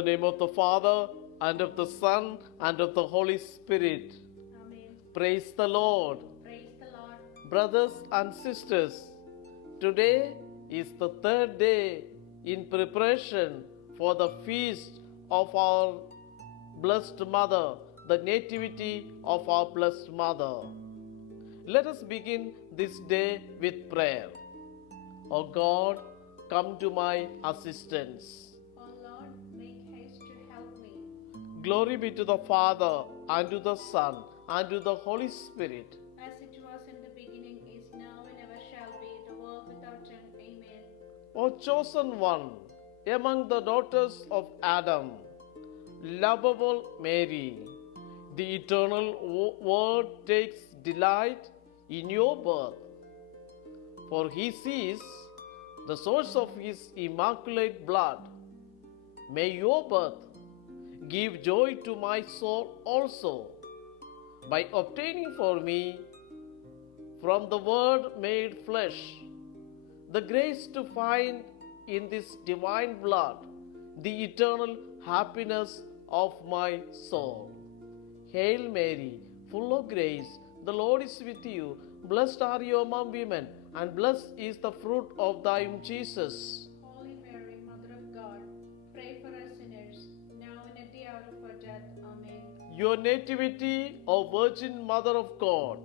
the name of the Father, and of the Son, and of the Holy Spirit. Amen. Praise the Lord. Praise the Lord. Brothers and sisters, today is the third day in preparation for the feast of our Blessed Mother, the Nativity of our Blessed Mother. Let us begin this day with prayer. O God, come to my assistance. O Lord, make haste to help me. Glory be to the Father, and to the Son, and to the Holy Spirit. As it was in the beginning, is now, and ever shall be, the world without end. Amen. O chosen one among the daughters of Adam, lovable Mary, the eternal Word takes delight in your birth. For he sees the source of his immaculate blood. May your birth give joy to my soul also, by obtaining for me from the Word made flesh the grace to find in this divine blood the eternal happiness of my soul. Hail Mary, full of grace, the Lord is with you. Blessed are you among women, and blessed is the fruit of thy womb, Jesus. Holy Mary, Mother of God, pray for us sinners, now and at the hour of our death. Amen. Your nativity, O Virgin Mother of God,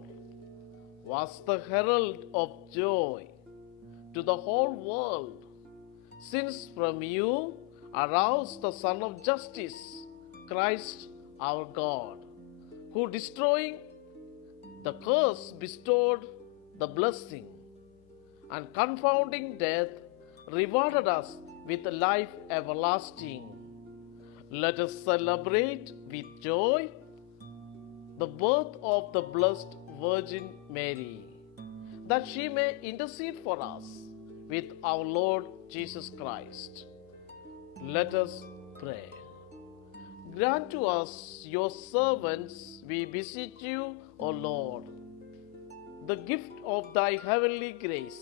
was the herald of joy to the whole world, since from you arose the Son of Justice, Christ our God, who destroying the curse bestowed the blessing, and confounding death rewarded us with life everlasting. Let us celebrate with joy the birth of the Blessed Virgin Mary, that she may intercede for us with our Lord Jesus Christ. Let us pray. Grant to us, your servants, we beseech you, O Lord, the gift of thy heavenly grace,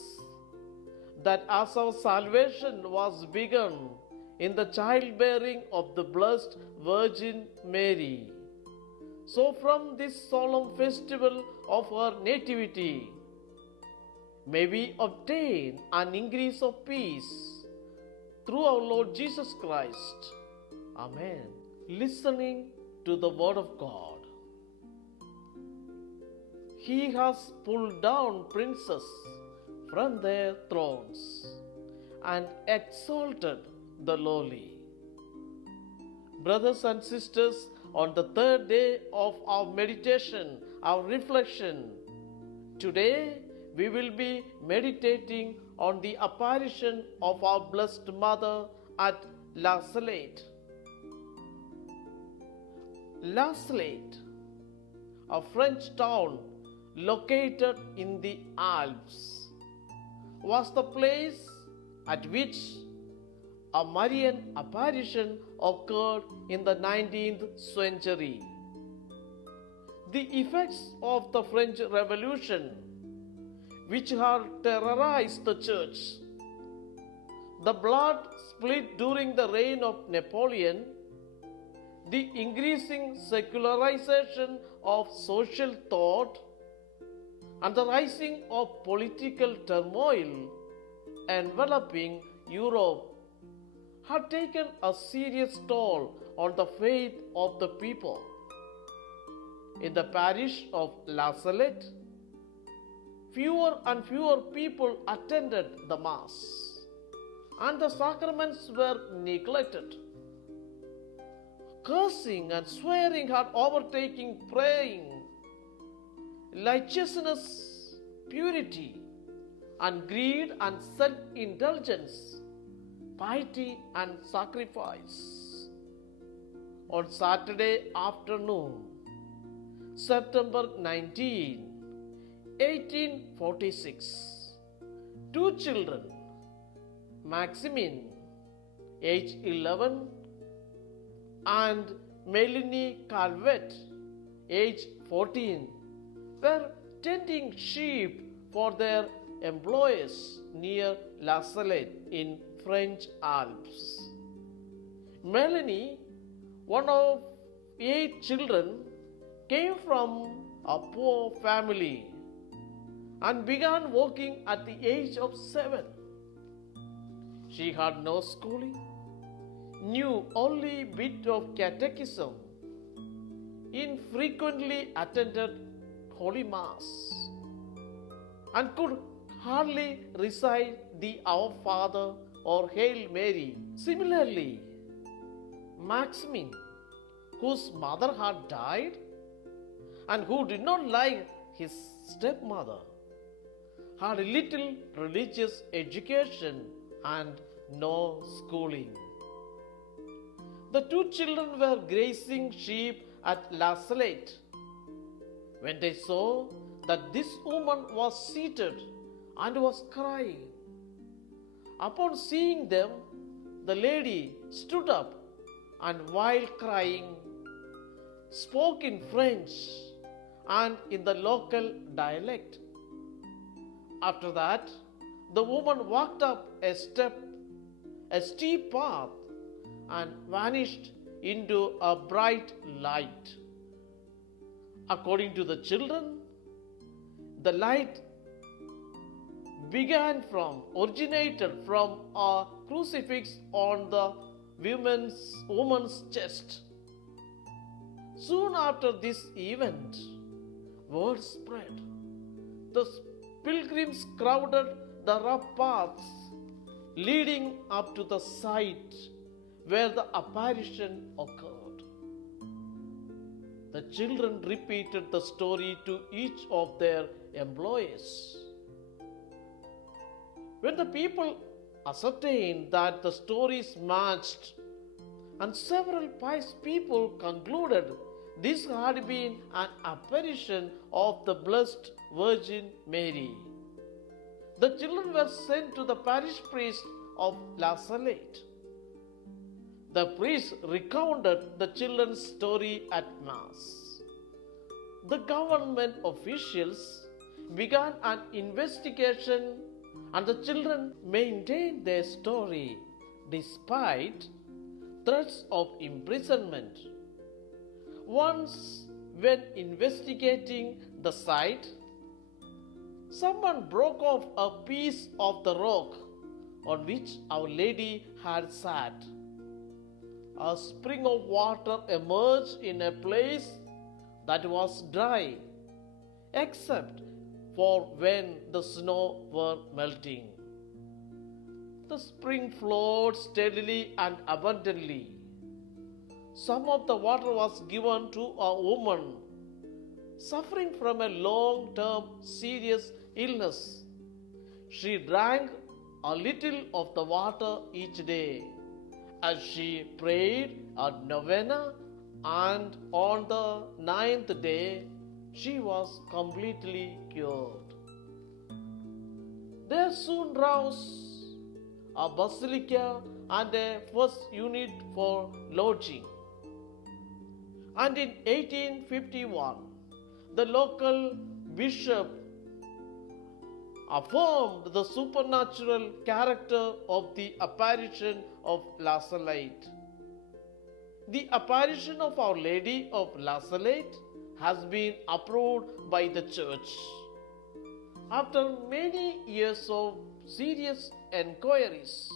that as our salvation was begun in the childbearing of the Blessed Virgin Mary, so from this solemn festival of her nativity, may we obtain an increase of peace through our Lord Jesus Christ. Amen. Listening to the Word of God. He has pulled down princes from their thrones and exalted the lowly. Brothers and sisters, on the third day of our meditation, our reflection, today we will be meditating on the apparition of our Blessed Mother at La Salette. La Salette, a French town located in the Alps, was the place at which a Marian apparition occurred in the 19th century. The effects of the French Revolution, which had terrorized the church, the blood split during the reign of Napoleon, the increasing secularization of social thought, and the rising of political turmoil enveloping Europe had taken a serious toll on the faith of the people. In the parish of La Salette, fewer and fewer people attended the Mass, and the sacraments were neglected. Cursing and swearing had overtaken praying. Licentiousness, purity, and greed and self-indulgence, piety and sacrifice. On Saturday afternoon, September 19, 1846, two children, Maximin, age 11, and Melanie Calvet, age 14, were tending sheep for their employers near La Salette in French Alps. Melanie, one of 8 children, came from a poor family and began working at the age of 7. She had no schooling, knew only bit of catechism, infrequently attended Holy Mass, and could hardly recite the Our Father or Hail Mary. Similarly, Maximin, whose mother had died and who did not like his stepmother, had little religious education and no schooling. The 2 children were grazing sheep at La Salette when they saw that this woman was seated and was crying. Upon seeing them, the lady stood up and, while crying, spoke in French and in the local dialect. After that, the woman walked up a steep path and vanished into a bright light. According to the children, the light originated from a crucifix on the woman's chest. Soon after this event, word spread. The pilgrims crowded the rough paths leading up to the site where the apparition occurred. The children repeated the story to each of their employees. When the people ascertained that the stories matched, and several pious people concluded this had been an apparition of the Blessed Virgin Mary, the children were sent to the parish priest of La Salette. The priest recounted the children's story at Mass. The government officials began an investigation, and the children maintained their story despite threats of imprisonment. Once, when investigating the site, someone broke off a piece of the rock on which Our Lady had sat. A spring of water emerged in a place that was dry, except for when the snow were melting. The spring flowed steadily and abundantly. Some of the water was given to a woman suffering from a long-term serious illness. She drank a little of the water each day as she prayed a novena, and on the 9th day she was completely cured. There soon rose a basilica and a first unit for lodging. And in 1851, the local bishop affirmed the supernatural character of the apparition of La Salette. The apparition of Our Lady of La Salette has been approved by the Church. After many years of serious enquiries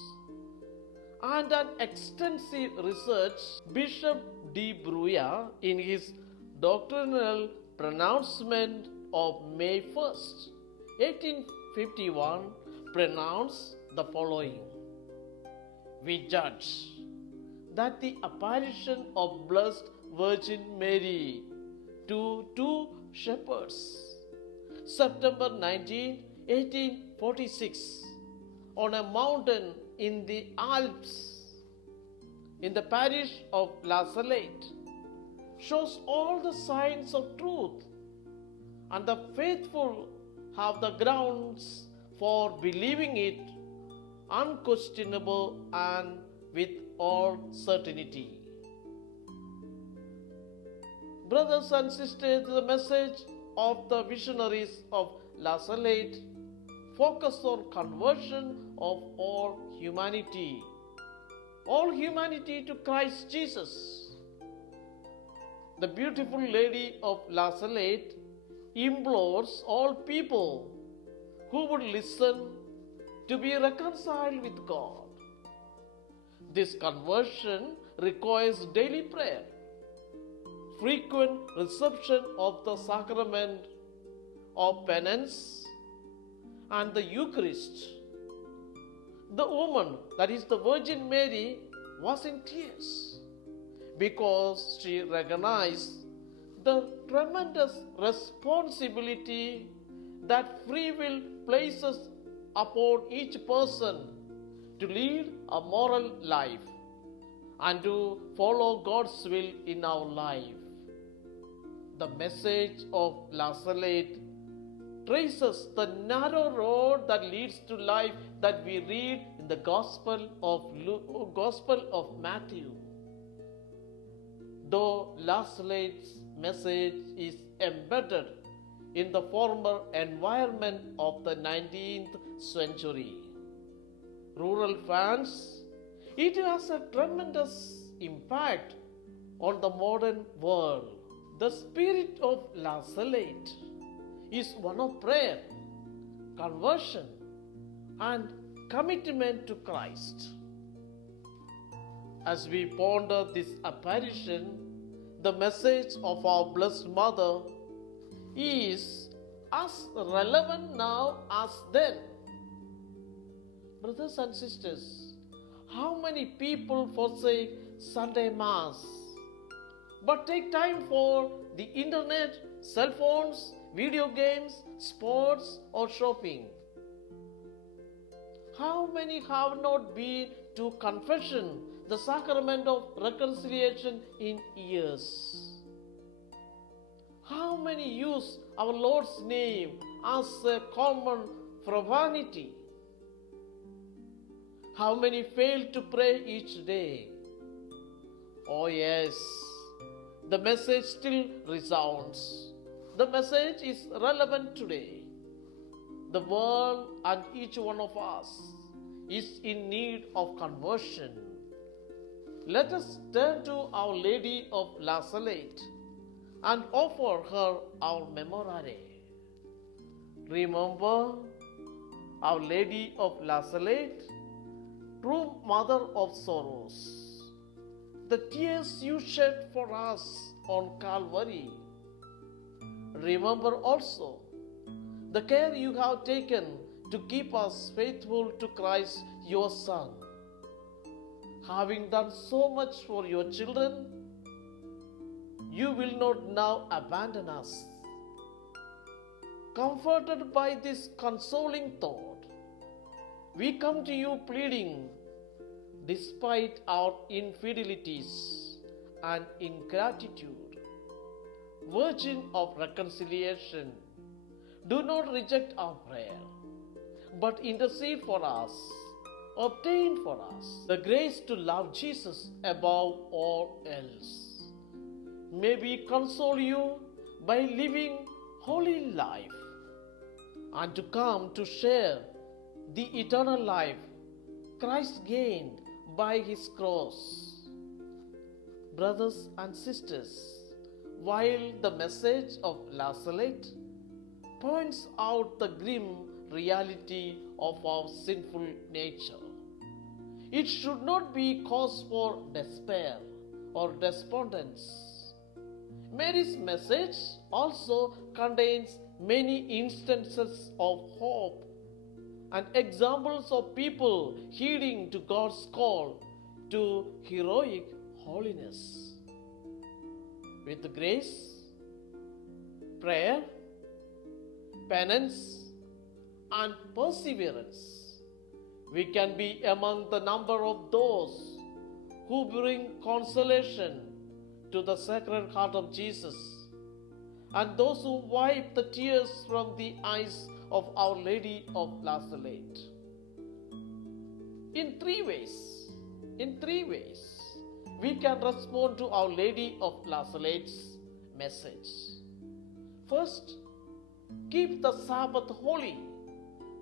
and an extensive research, Bishop de Bruya, in his doctrinal pronouncement of May 1st, 1851, pronounced the following: We judge that the apparition of Blessed Virgin Mary to 2 shepherds, September 19, 1846, on a mountain in the Alps, in the parish of La Salette, shows all the signs of truth, and the faithful have the grounds for believing it unquestionable and with all certainty. Brothers and sisters, the message of the missionaries of La Salette focused on conversion of all humanity. all humanity to Christ Jesus. The beautiful Lady of Nazareth implores all people who would listen to be reconciled with God. This conversion requires daily prayer, frequent reception of the sacrament of penance and the Eucharist. The woman, that is the Virgin Mary, was in tears because she recognized the tremendous responsibility that free will places upon each person to lead a moral life and to follow God's will in our life. The message of Nazareth traces the narrow road that leads to life that we read in the Gospel of Matthew. Though Nazareth's message is embedded in the former environment of the 19th century, rural France, it has a tremendous impact on the modern world. The spirit of Nazareth is one of prayer, conversion, and commitment to Christ. As we ponder this apparition, the message of our Blessed Mother is as relevant now as then. Brothers and sisters, how many people forsake Sunday Mass but take time for the internet, cell phones, video games, sports, or shopping? How many have not been to confession, the sacrament of reconciliation, in years? How many use our Lord's name as a common profanity? How many fail to pray each day? Oh yes, the message still resounds. The message is relevant today. The world and each one of us is in need of conversion. Let us turn to Our Lady of Nazareth and offer her our memorare. Remember, Our Lady of Nazareth, true Mother of sorrows, the tears you shed for us on Calvary. Remember also the care you have taken to keep us faithful to Christ your Son. Having done so much for your children, you will not now abandon us. Comforted by this consoling thought, we come to you pleading, despite our infidelities and ingratitude, Virgin of reconciliation, do not reject our prayer, but intercede for us. Obtain for us the grace to love Jesus above all else. May we console you by living holy life and to come to share the eternal life Christ gained by his cross. Brothers and sisters, while the message of Nazareth points out the grim reality of our sinful nature, it should not be cause for despair or despondence. Mary's message also contains many instances of hope and examples of people heeding to God's call to heroic holiness. With grace, prayer, penance, and perseverance, we can be among the number of those who bring consolation to the Sacred Heart of Jesus and those who wipe the tears from the eyes of Our Lady of Nazareth. In three ways, we can respond to Our Lady of Nazareth's message. First, keep the Sabbath holy.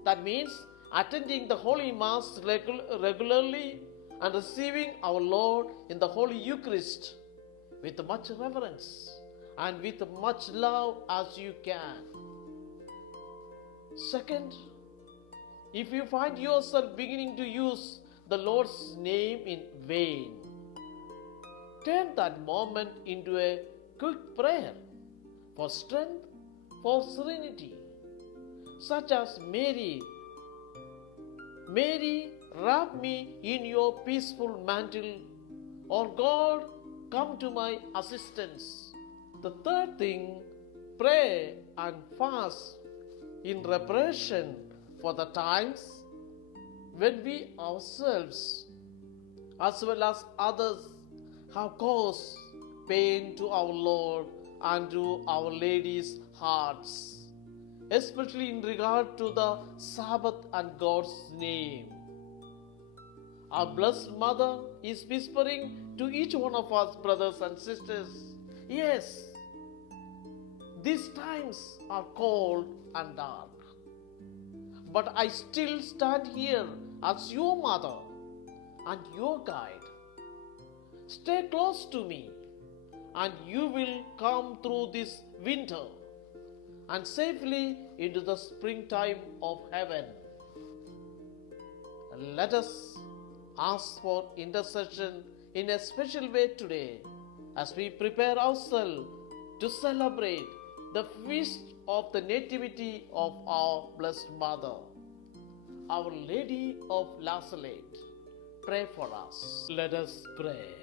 That means attending the Holy Mass regularly and receiving our Lord in the Holy Eucharist with much reverence and with much love as you can. Second, if you find yourself beginning to use the Lord's name in vain, turn that moment into a quick prayer for strength, for serenity, such as Mary, wrap me in your peaceful mantle, or God, come to my assistance. The third thing, pray and fast in preparation for the times when we ourselves, as well as others, have caused pain to our Lord and to Our Lady's hearts, especially in regard to the Sabbath and God's name. Our Blessed Mother is whispering to each one of us, brothers and sisters, yes, these times are cold and dark, but I still stand here as your mother and your guide. Stay close to me, and you will come through this winter and safely into the springtime of heaven. Let us ask for intercession in a special way today as we prepare ourselves to celebrate the feast of the Nativity of our Blessed Mother. Our Lady of Lazarette, pray for us. Let us pray.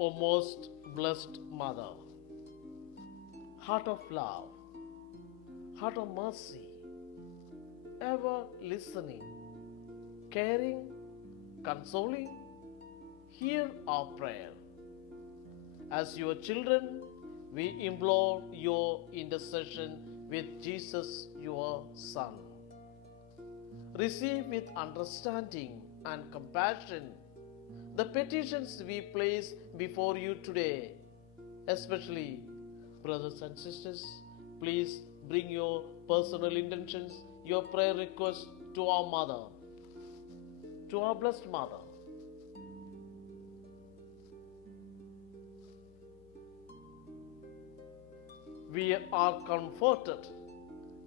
O most blessed Mother, heart of love, heart of mercy, ever listening, caring, consoling, hear our prayer. As your children, we implore your intercession with Jesus, your Son. Receive with understanding and compassion the petitions we place before you today. Especially, brothers and sisters, please bring your personal intentions, your prayer requests to our Mother, to our Blessed Mother. We are comforted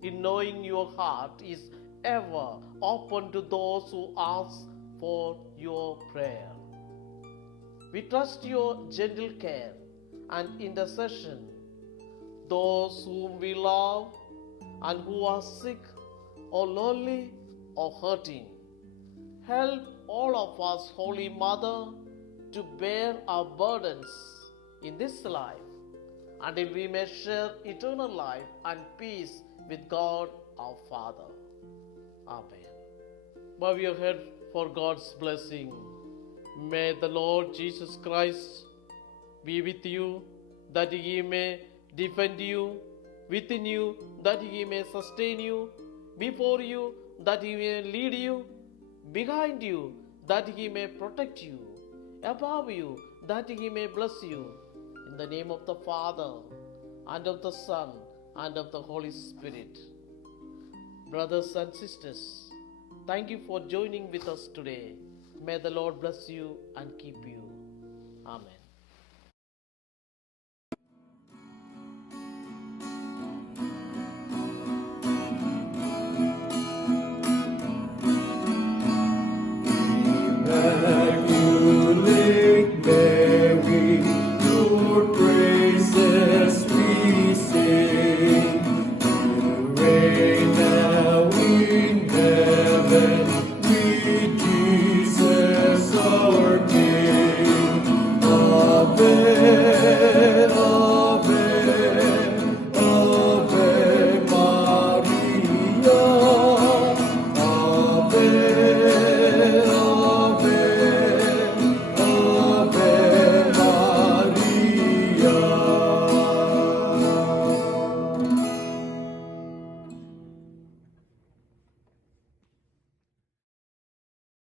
in knowing your heart is ever open to those who ask for your prayer. We trust your gentle care and intercession. Those whom we love and who are sick or lonely or hurting, help all of us, Holy Mother, to bear our burdens in this life until we may share eternal life and peace with God our Father. Amen. Bow your head for God's blessing. May the Lord Jesus Christ be with you, that He may defend you, within you, that He may sustain you, before you, that He may lead you, behind you, that He may protect you, above you, that He may bless you. In the name of the Father, and of the Son, and of the Holy Spirit. Brothers and sisters, thank you for joining with us today. May the Lord bless you and keep you. Amen. Immaculate Mary, your praises we sing. You reign now in heaven with Jesus our King.